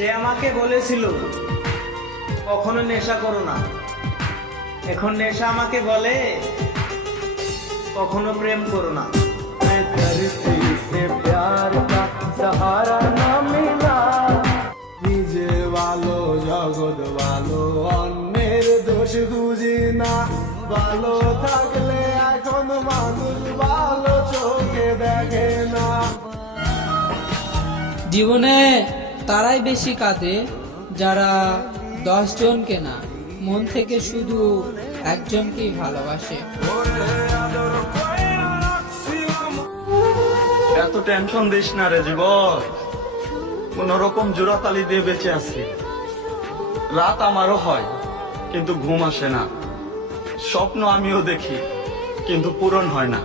সে আমাকে বলেছিল কখনো নেশা করো না। এখন নেশা আমাকে বলে কখনো প্রেম করো না। धरती से प्यार का सहारा न मिला, নিজে ভালো জগৎ ভালো অন্যের দোষ বুঝি না। ভালো থাকলে এখন মানুষ ভালো চোখে দেখে না। জীবনে তারাই বেশি কাঁদে যারা 10 জনকে না, মন থেকে শুধু একজনকেই ভালোবাসে। এত টেনশন দিস না রে জীবন, কোন রকম জোড়াতালি দিয়ে বেঁচে আছি। রাত আমারও হয় কিন্তু ঘুম আসে না, স্বপ্ন আমিও দেখি কিন্তু পূরণ হয় না।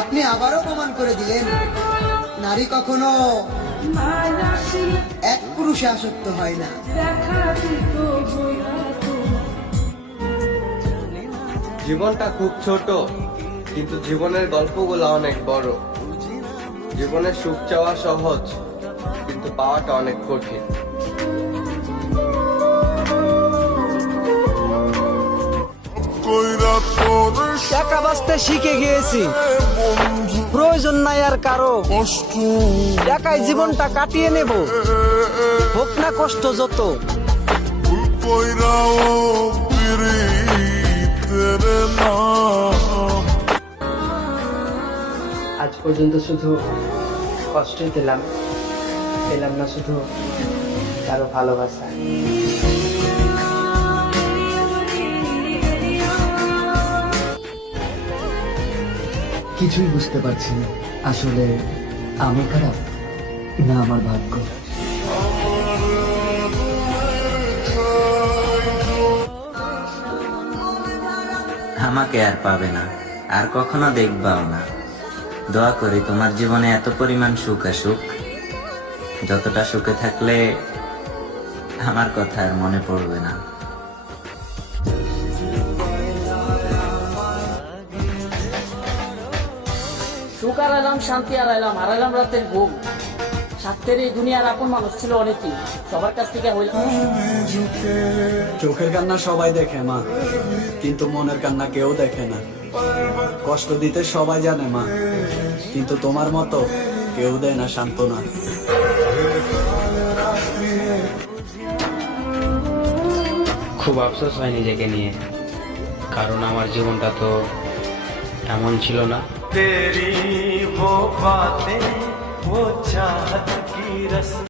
আপনি আবারও প্রমাণ করে দিলেন নারী কখনো এক পুরুষে আসক্ত হয় না। জীবনটা খুব ছোট, কিন্তু জীবনের গল্পগুলো অনেক বড়। জীবনের সুখ চাওয়া সহজ, কিন্তু পাওয়াটা অনেক কঠিন। একা বাঁচতে শিখে গিয়েছি, প্রয়োজন নাই আর কারো। একাই জীবনটা কাটিয়ে নেব, হোক না কষ্ট যত। আজ পর্যন্ত শুধু কষ্টই পেলাম না শুধু কারো ভালোবাসা। কিছুই বুঝতে পারছি না, আসলে আমি খারাপ না আমার ভাগ্য। আমাকে আর পাবে না, আর কখনো দেখবাও না। দোয়া করি তোমার জীবনে এত পরিমাণ সুখ আসুক, যতটা সুখে থাকলে আমার কথা আর মনে পড়বে না। সুখ হারাইলাম, শান্তি হারাইলাম, হারাইলাম রাতের ঘুম। স্বার্থের এই দুনিয়ার আপন মানুষ ছিল অনেকেই, সবার কাছ থেকে হইলাম। চোখের কান্না সবাই দেখে মা, কিন্তু মনের কান্না কেউ দেখে না। কষ্ট দিতে সবাই জানে মা, কিন্তু তোমার মতো কেউ দেয় না সান্ত্বনা। খুব আফসোস হয় নিজেকে নিয়ে, কারণ আমার জীবনটা তো এমন ছিল না। तेरी वो बातें वो चाहत की रस